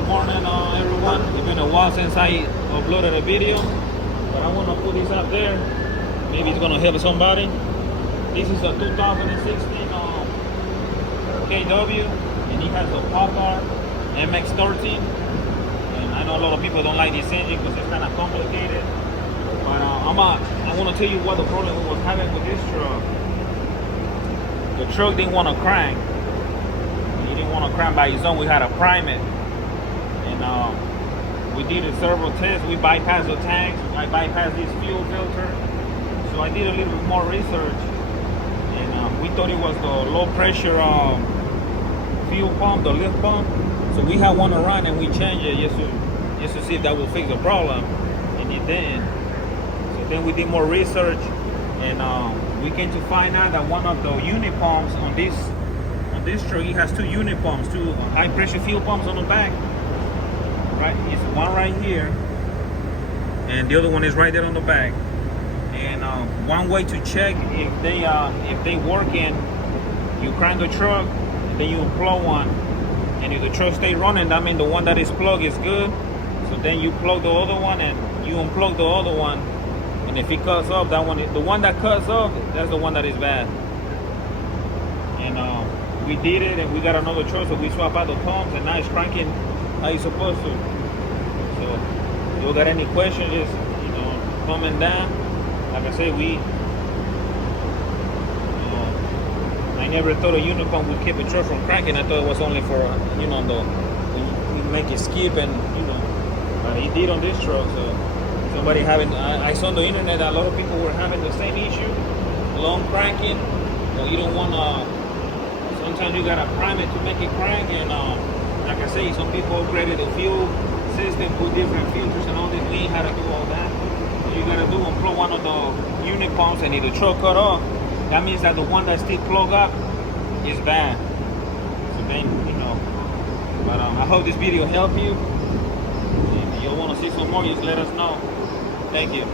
Good morning, everyone. It's been a while since I uploaded a video, but I want to put this up there. Maybe it's going to help somebody. This is a 2016 KW, and it has a Pacaar MX13. And I know a lot of people don't like this engine because it's kind of complicated. But I want to tell you what the problem was having with this truck. The truck didn't want to crank. He didn't want to crank by his own. We had to prime it. And we did several tests. We bypassed the tanks. I bypassed this fuel filter. So I did a little bit more research. And we thought it was the low pressure fuel pump, the lift pump. So we had one around and we changed it just to see if that would fix the problem. And it didn't. So then we did more research. And we came to find out that one of the unit pumps on this truck, it has two unit pumps, two high pressure fuel pumps on the back. Right, it's one right here, and the other one is right there on the back. And one way to check if they working, you crank the truck, and then you unplug one, and if the truck stay running, that means the one that is plugged is good. So then you plug the other one and you unplug the other one. And if it cuts off, that one, the one that cuts off, that's the one that is bad. And we did it, and we got another truck, so we swap out the pumps, and now it's cranking how it's supposed to. So if you got any questions, just comment down. Like I said, I never thought a unit pump would keep a truck from cranking. I thought it was only for we make it skip, and but it did on this truck. So somebody I saw on the internet that a lot of people were having the same issue, long cranking. So you don't want to. Sometimes you gotta prime it to make it crank, and like I say, some people upgraded the fuel system, put different filters and all this. We ain't had to do all that. So you gotta unplug one of the unit pumps, and if the truck cut off, that means that the one that's still plugged up is bad. So then, But I hope this video helped you. If you want to see some more, just let us know. Thank you.